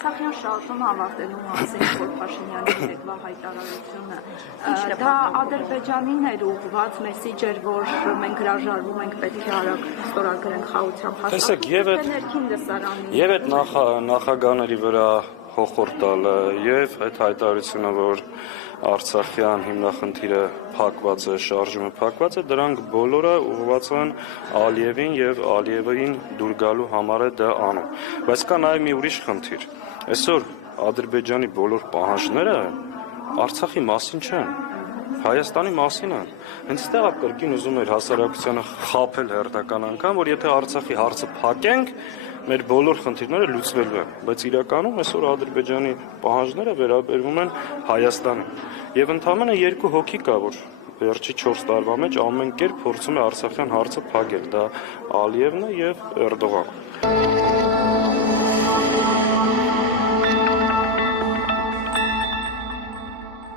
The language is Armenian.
Արցախյան շարժումը ավարտելու մասին, որ Փաշինյանի հետվա հայտարարությունը, դա Ադրբեջանին էր ուղղված մեսիջ էր, որ մենք հրաժարվում ենք, պետք է արագ ստորագրենք խաղությամբ Եվ այդ նախագաների վրա հոխորդ տալը եւ այդ հայտարարությունը, որ Արցախյան հիմնախնդիրը փակված է, շարժումը փակված է, դրանք բոլորը ուղղված են Ալիևին եւ Ալիևին դուր գալու համար է դա անում։ Բայց կա նաեւ մի ուրիշ խնդիր։ Այսօր Ադրբեջանի բոլոր պահանջները Արցախի մասին չեն, Հայաստանի մասին են։ Հենց այդտեղ կրկին ուզում էր հասարակությանը խաբել հերթական անգամ, որ եթե Արցախի հարցը փակենք, մեր բոլոր խնդիրները լուծվելու են, բայց իրականում այսօր Ադրբեջանի պահանջները վերաբերվում են Հայաստանին։ Եվ ընդամենը երկու հոգի կա, որ վերջի 4 տարվա մեջ ամեն կերպ փորձում է Արցախյան հարցը փակել, դա Ալիևն է եւ Էրդողանը։